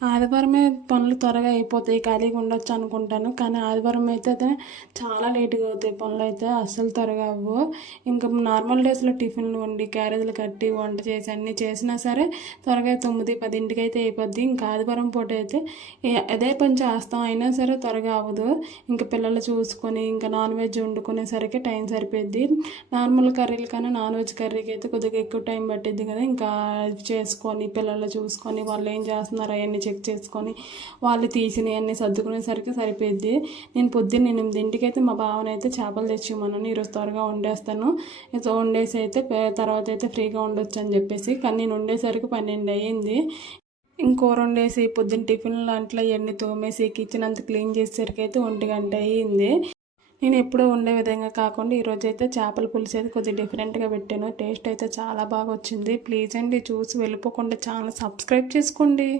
ఆదివారమే పనులు త్వరగా అయిపోతాయి ఖాళీగా ఉండొచ్చు అనుకుంటాను. కానీ ఆదివారం అయితే అయితే చాలా లేట్గా అవుతాయి పనులు అయితే అస్సలు త్వరగా అవ్వవు ఇంకా నార్మల్ డేస్లో టిఫిన్లు వండి క్యారేజీలు కట్టి వంట చేసి అన్నీ చేసినా సరే త్వరగా తొమ్మిది పదింటికి అయితే అయిపోద్ది. ఇంకా ఆదివారం పూట అయితే అదే పని చేస్తాం అయినా సరే త్వరగా అవ్వదు. ఇంకా పిల్లలు చూసుకొని ఇంకా నాన్ వెజ్ వండుకునేసరికి టైం సరిపోద్ది. నార్మల్ కర్రీలు కన్నా నాన్ వెజ్ కర్రీకి అయితే కొద్దిగా ఎక్కువ టైం పట్టిద్ది కదా. ఇంకా అది చేసుకొని పిల్లలు చూసుకొని వాళ్ళు ఏం చేస్తున్నారు అవన్నీ చెక్ చేసుకొని వాళ్ళు తీసినవి అన్నీ సర్దుకునేసరికి సరిపోయింది నేను పొద్దున్న ఎనిమిదింటికి అయితే మా బావనైతే అయితే చేపలు తెచ్చిమన్నాను ఈరోజు త్వరగా వండేస్తాను. సో వండేసి అయితే తర్వాత అయితే ఫ్రీగా ఉండొచ్చు అని చెప్పేసి. కానీ నేను వండేసరికి పన్నెండు అయ్యింది. ఇంకో రెండేసి పొద్దున్న టిఫిన్ లాంట్లో అవన్నీ తోమేసి కిచెన్ అంతా క్లీన్ చేసేసరికి అయితే ఒంటి గంట అయ్యింది. నేను ఎప్పుడూ ఉండే విధంగా కాకుండా ఈరోజు అయితే చేపల పులుసు అయితే కొద్దిగా డిఫరెంట్గా పెట్టాను. టేస్ట్ అయితే చాలా బాగా వచ్చింది. ప్లీజ్ అండి చూసి వెళ్ళిపోకుండా ఛానల్ సబ్స్క్రైబ్ చేసుకోండి.